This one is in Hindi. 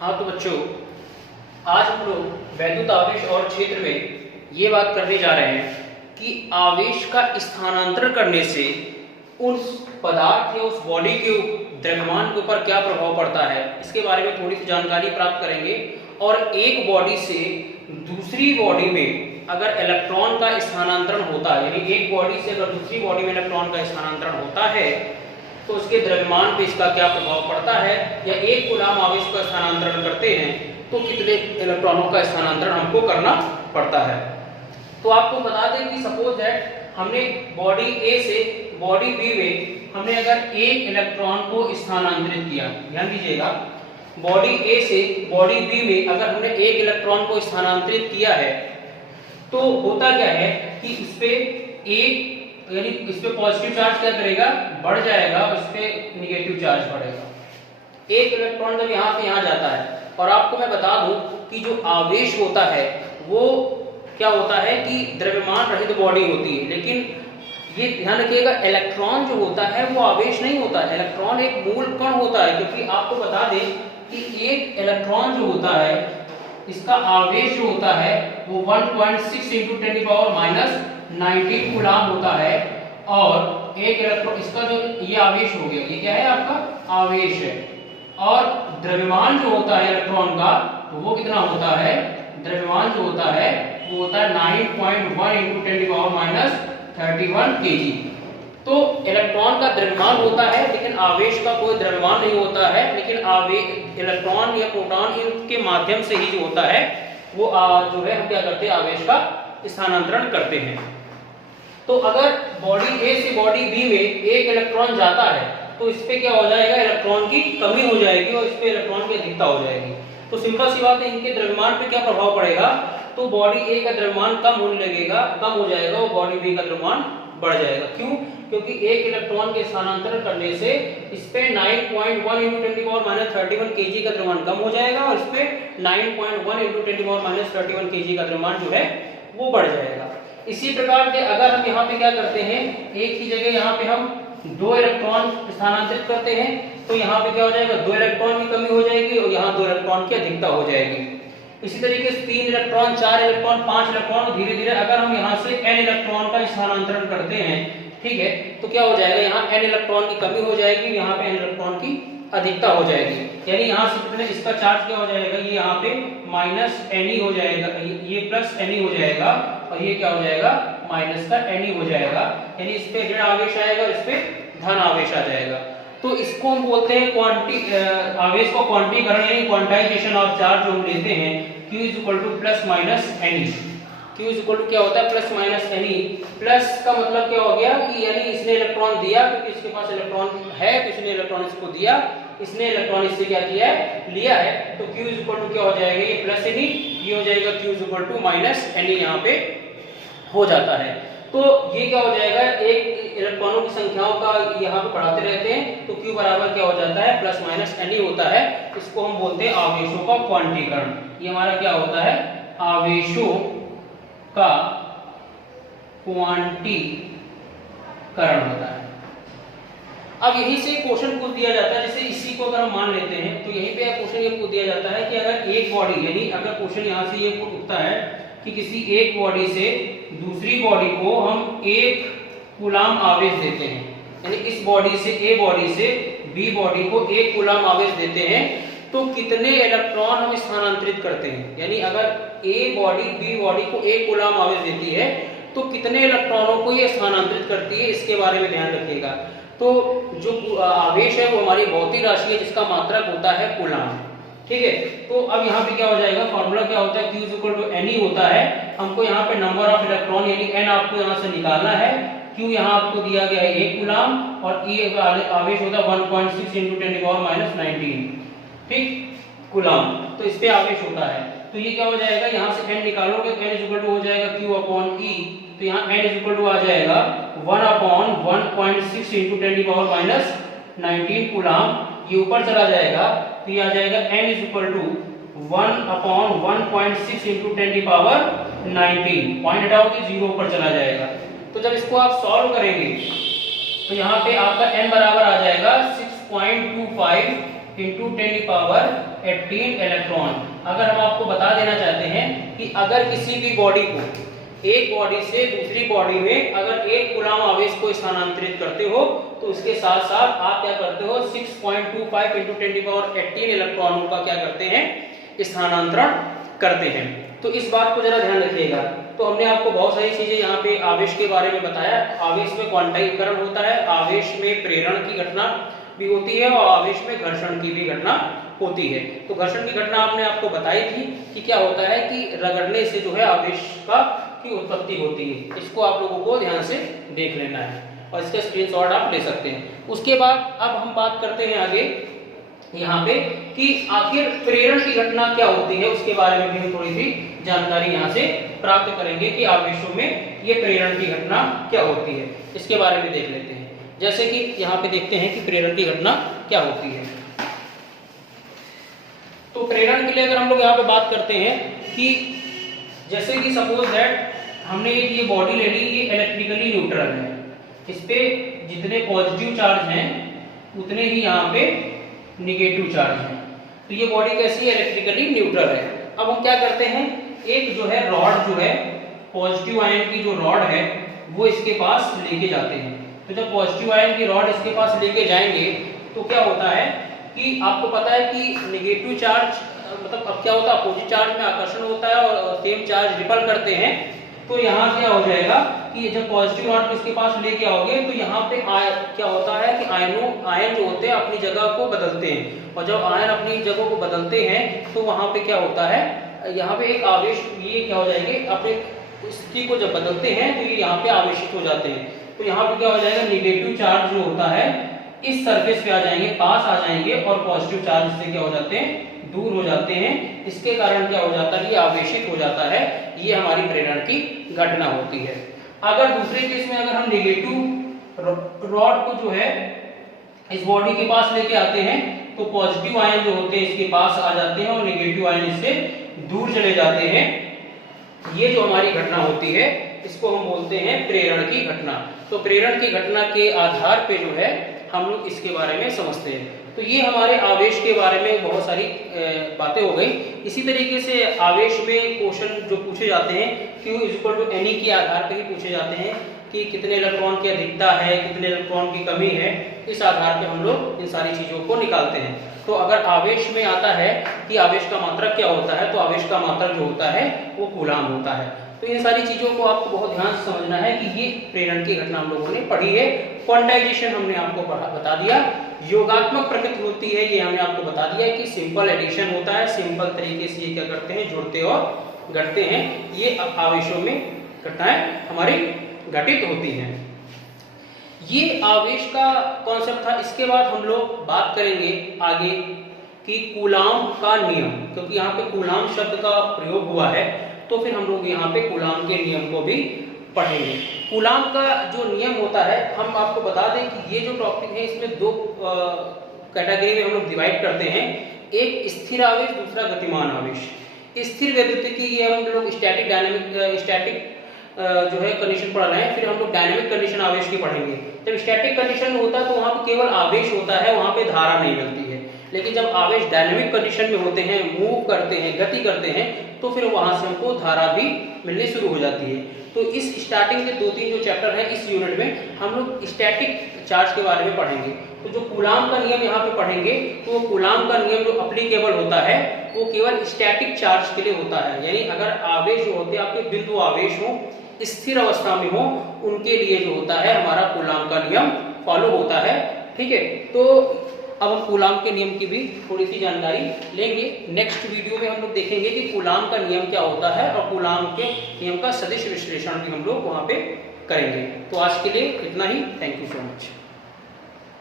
हाँ तो बच्चों, आज हम लोग वैद्युत आवेश और क्षेत्र में ये बात करने जा रहे हैं कि आवेश का स्थानांतरण करने से उस पदार्थ या उस बॉडी के द्रव्यमान के ऊपर क्या प्रभाव पड़ता है, इसके बारे में थोड़ी सी जानकारी प्राप्त करेंगे। और एक बॉडी से दूसरी बॉडी में अगर इलेक्ट्रॉन का स्थानांतरण होता है, यानी एक बॉडी से अगर दूसरी बॉडी में इलेक्ट्रॉन का स्थानांतरण होता है तो उसके द्रव्यमान पे इसका क्या प्रभाव पड़ता है, या एक कूलाम आवेश का स्थानांतरण करते हैं तो कितने इलेक्ट्रॉनों का स्थानांतरण हमको करना पड़ता है। तो आपको बता दें कि सपोज दैट हमने बॉडी ए से बॉडी बी में हमने अगर एक इलेक्ट्रॉन को स्थानांतरित किया, ध्यान दीजिएगा, बॉडी ए से बॉडी बी में अगर हमने एक इलेक्ट्रॉन को स्थानांतरित किया है तो होता क्या है कि इस पे एक यानी इस पे पॉजिटिव चार्ज क्या करेगा, बढ़ जाएगा, और इस पे निगेटिव चार्ज बढ़ेगा। एक इलेक्ट्रॉन जब यहाँ से यहाँ जाता है, और आपको मैं बता दूं कि जो आवेश होता है वो क्या होता है कि द्रव्यमान रहित बॉडी होती है, लेकिन ये ध्यान रखिएगा इलेक्ट्रॉन जो होता है वो आवेश नहीं होता है, इलेक्ट्रॉन एक मूल कण होता है। क्योंकि आपको बता दें कि एक इलेक्ट्रॉन जो होता है इसका आवेश जो होता है वो 1.6 × 10⁻⁹ कूलाम होता है, और एक इलेक्ट्रॉन इसका जो ये आवेश हो गया, ये क्या है आपका आवेश है, और द्रव्यमान जो होता है इलेक्ट्रॉन का तो वो कितना होता है, द्रव्यमान जो होता है वो होता है 9.1 × 10⁻31 kg। तो इलेक्ट्रॉन का द्रव्यमान होता है लेकिन आवेश का कोई द्रव्यमान नहीं होता है, लेकिन आवेश इलेक्ट्रॉन या प्रोटॉन इनके माध्यम से ही जो होता है वो जो है हम क्या करते हैं, आवेश का स्थानांतरण करते हैं। तो अगर बॉडी ए से बॉडी बी में एक इलेक्ट्रॉन जाता है तो इस पे क्या हो जाएगा, इलेक्ट्रॉन की कमी हो जाएगी और इस पे इलेक्ट्रॉन की अधिकता हो जाएगी। तो सिंपल सी बात है, इनके द्रव्यमान पे क्या प्रभाव पड़ेगा, तो बॉडी ए का द्रव्यमान कम होने लगेगा, कम हो जाएगा, और बॉडी बी का द्रव्यमान बढ़ जाएगा। क्यों? क्योंकि एक इलेक्ट्रॉन के स्थानांतरण करने से इस पे 9.1 × 10⁻31 kg का द्रव्यमान कम हो जाएगा, और इस पे 9.1 × 10⁻31 kg का द्रव्यमान जो है वो बढ़ जाएगा। इसी प्रकार से अगर हम यहाँ पे क्या करते हैं, एक ही जगह यहाँ पे हम दो इलेक्ट्रॉन स्थानांतरित करते हैं तो यहाँ पे क्या हो जाएगा, दो इलेक्ट्रॉन की कमी हो जाएगी और यहाँ दो इलेक्ट्रॉन की अधिकता हो जाएगी। इसी तरीके से 3 इलेक्ट्रॉन, 4 इलेक्ट्रॉन, 5 इलेक्ट्रॉन, धीरे धीरे अगर हम यहाँ से n इलेक्ट्रॉन का स्थानांतरण करते हैं, ठीक है, तो क्या हो जाएगा, यहाँ n इलेक्ट्रॉन की कमी हो जाएगी, यहाँ पे n इलेक्ट्रॉन की अधिकता हो जाएगी। यानी यहाँ से कितने, इसका चार्ज क्या हो जाएगा, ये यहाँ पे -Ne हो जाएगा, ये +Ne हो जाएगा, और ये क्या हो जाएगा, माइनस का Ne हो जाएगा। यानी इस पे ऋण आवेश आएगा, इस पे धन आवेश आ जाएगा। तो इसको हम बोलते हैं आवेश को क्वांटीकरण यानी क्वांटाइजेशन ऑफ चार्ज जो हम लेते हैं, Q = ±Ne। Q क्या होता है, ±Ne। प्लस का मतलब क्या हो गया कि यानी इसने इलेक्ट्रॉन दिया, क्योंकि इसके पास इलेक्ट्रॉन है तो इसने इलेक्ट्रॉन इसको दिया, इसने इलेक्ट्रॉन इससे क्या किया है, लिया है। तो Q क्या हो जाएगा, ये +Ne, ये हो जाएगा Q -Ne, यहाँ पे हो जाता है। तो ये क्या हो जाएगा, एक इलेक्ट्रॉनों की संख्याओं का यहाँ पे पढ़ाते रहते हैं, तो Q बराबर क्या हो जाता है, ±Ne होता है। इसको हम बोलते हैं आवेशों का क्वांटीकरण। ये हमारा क्या होता है, आवेशों का क्वांटीकरण होता है। अब यहीं से क्वेश्चन पूछ दिया जाता है, जैसे इसी को अगर हम मान लेते हैं तो यहीं पे क्वेश्चन ये पूछ दिया जाता है कि अगर एक बॉडी, यानी अगर क्वेश्चन यहाँ से ये उठता है कि किसी एक बॉडी से दूसरी बॉडी को हम एक कूलाम आवेश देते हैं, यानी इस बॉडी से ए बॉडी से बी बॉडी को एक कूलाम आवेश देते हैं, तो कितने इलेक्ट्रॉन हम स्थानांतरित करते हैं। यानी अगर ए बॉडी बी बॉडी को एक कूलाम आवेश देती है तो कितने इलेक्ट्रॉनों को ये स्थानांतरित करती है, इसके बारे में ध्यान रखिएगा। तो जो आवेश है वो हमारी भौतिक राशि है जिसका मात्रक होता है कूलाम, ठीक है। तो अब यहाँ पे क्या हो जाएगा, फॉर्मूला क्या होता है, Q Ne होता है। हमको यहाँ पे नंबर ऑफ इलेक्ट्रॉन यानी n आपको यहाँ से निकालना है। Q यहाँ आपको दिया गया है 1 कूलाम, और E आवेश होता है 1.6 × 10⁻19, ठीक, कूलाम। तो इस पे आवेश होता है। तो ये क्या हो जाएगा, यहाँ से n निकालोगे तो n हो जाएगा Q/E। तो यहाँ n आ जाएगा 1/1.6 × 10⁻19 कूलाम। ये ऊपर चला जाएगा तो ये आ जाएगा n = 1/1.6 × 10⁻19। पॉइंट हटाओगे 0 ऊपर चला जाएगा। तो जब इसको आप सॉल्व करेंगे तो यहाँ पे आपका n बराबर आ जाएगा 6.25 इंटू 10⁻18 इलेक्ट्रॉन। अगर हम आपको बता देना चाहते हैं कि अगर किसी भी बॉडी को एक बॉडी से दूसरी बॉडी में अगर 1 कूलम आवेश को स्थानांतरित करते हो तो उसके साथ साथ आप क्या करते हो 6.25 इंटू 10⁻18 इलेक्ट्रॉनों का क्या करते हैं स्थानांतरण करते हैं। तो इस बात को जरा ध्यान रखिएगा। तो हमने आपको बहुत सारी चीजें यहाँ पे आवेश के बारे में बताया। आवेश में क्वांटाइकरण होता है, आवेश में प्रेरण की घटना भी होती है और आवेश में घर्षण की भी घटना होती है। तो घर्षण की घटना आपने आपको बताई थी कि क्या होता है कि रगड़ने से जो है आवेश की उत्पत्ति होती है। इसको आप लोगों को ध्यान से देख लेना है और इसका स्क्रीनशॉट आप ले सकते हैं। उसके बाद अब हम बात करते हैं आगे यहाँ पे कि आखिर प्रेरण की घटना क्या होती है, उसके बारे में भी हम थोड़ी सी जानकारी यहाँ से प्राप्त करेंगे कि आवेशों में ये प्रेरण की घटना क्या होती है, इसके बारे में देख लेते हैं। जैसे कि यहाँ पे देखते हैं कि प्रेरण की घटना क्या होती है। तो प्रेरण के लिए अगर हम लोग यहाँ पे बात करते हैं कि जैसे कि सपोज दैट हमने ये बॉडी ले ली, ये इलेक्ट्रिकली न्यूट्रल है, इस पे जितने पॉजिटिव चार्ज हैं उतने ही यहाँ पे निगेटिव चार्ज है। तो ये बॉडी कैसी है, इलेक्ट्रिकली न्यूट्रल है। अब हम क्या करते हैं, एक जो है रॉड जो है पॉजिटिव आयन की जो रॉड है वो इसके पास लेके जाते हैं। तो जब पॉजिटिव आयन की रॉड इसके पास लेके जाएंगे तो क्या होता है कि आपको पता है कि निगेटिव चार्ज मतलब अब क्या होता है, अपोजिट चार्ज में आकर्षण होता है और सेम चार्ज रिपल करते हैं। तो यहाँ क्या हो जाएगा कि जब पॉजिटिव रॉड को इसके पास लेके आओगे तो यहाँ पे क्या होता है कि आयन जो होते हैं अपनी जगह को बदलते हैं, और जब आयन अपनी जगह को बदलते हैं तो वहाँ पे क्या होता है, यहाँ पे एक आवेश ये क्या हो जाएंगे अपने स्थिति को जब बदलते हैं तो ये यहाँ पे आवेशित हो जाते हैं। तो यहाँ पे क्या हो जाएगा, निगेटिव चार्ज जो होता है इस सरफेस पे आ जाएंगे, पास आ जाएंगे, और पॉजिटिव चार्ज से क्या हो जाते हैं, दूर हो जाते हैं। इसके कारण क्या हो जाता है, ये आवेशित हो जाता है। ये हमारी प्रेरण की घटना होती है। अगर दूसरे केस में अगर हम निगेटिव रॉड को जो है इस बॉडी के पास लेके आते हैं तो पॉजिटिव आयन जो होते हैं इसके पास आ जाते हैं और निगेटिव आयन इससे दूर चले जाते हैं। ये जो हमारी घटना होती है इसको हम बोलते हैं प्रेरण की घटना। तो प्रेरण की घटना के आधार पे जो है हम लोग इसके बारे में समझते हैं। तो ये हमारे आवेश के बारे में बहुत सारी बातें हो गई। इसी तरीके से आवेश में क्वेश्चन जो पूछे जाते हैं Q = Ne के आधार पर ही पूछे जाते हैं कि कितने इलेक्ट्रॉन की अधिकता है, कितने इलेक्ट्रॉन की कमी है। इस आधार पर हम लोग इन सारी चीजों को निकालते हैं। तो अगर आवेश में आता है कि आवेश का मात्रक क्या होता है, तो आवेश का मात्रक जो होता है वो कूलाम होता है। तो इन सारी चीजों को आपको बहुत ध्यान से समझना है कि ये प्रेरण की घटना हम लोगों ने पढ़ी है। क्वांटाइजेशन हमने आपको बता दिया, योगात्मक प्रकृति होती है ये हमने आपको बता दिया कि सिंपल एडिशन होता है, सिंपल तरीके से ये क्या करते हैं, जुड़ते और घटते हैं। ये आवेशों में घटनाएं हमारी घटित होती हैं। ये आवेश का कॉन्सेप्ट था। इसके बाद हम लोग बात करेंगे आगे कि कूलाम का नियम, क्योंकि यहाँ पे कूलाम शब्द का प्रयोग हुआ है तो फिर हम लोग यहाँ पे कूलाम के नियम को भी पढ़ेंगे। कूलाम का जो नियम होता है, हम आपको बता दें कि ये जो टॉपिक है इसमें दो कैटेगरी में हम लोग डिवाइड करते हैं, एक स्थिर आवेश, दूसरा गतिमान आवेश। स्थिर वैद्युतिकी ये हम लोग स्टैटिक जो है कंडीशन पढ़ रहे हैं, फिर हम लोग डायनेमिक कंडीशन आवेश की पढ़ेंगे। जब स्टैटिक कंडीशन होता है तो वहाँ पे केवल आवेश होता है, वहाँ पे धारा नहीं मिलती है। लेकिन जब आवेश डायनेमिक कंडीशन में होते हैं, मूव करते हैं, गति करते हैं, तो फिर वहां से हमको धारा भी मिलनी शुरू हो जाती है। तो इस स्टार्टिंग के 2-3 जो चैप्टर हैं इस यूनिट में हम लोग स्टैटिक चार्ज के बारे में पढ़ेंगे। तो जो कूलाम का नियम यहाँ पे पढ़ेंगे तो वो कूलाम का नियम जो अप्लीकेबल होता है वो केवल स्टैटिक चार्ज के लिए होता है। यानी अगर आवेश जो होते हैं आपके बिंदु आवेश हो, स्थिर अवस्था में हो, उनके लिए जो होता है हमारा कूलाम का नियम फॉलो होता है। ठीक है, तो अब हम कूलाम के नियम की भी थोड़ी सी जानकारी लेंगे। नेक्स्ट वीडियो में हम लोग देखेंगे कि कूलाम का नियम क्या होता है और कूलाम के नियम का सदिश विश्लेषण भी हम लोग वहाँ पे करेंगे। तो आज के लिए इतना ही। Thank you so much.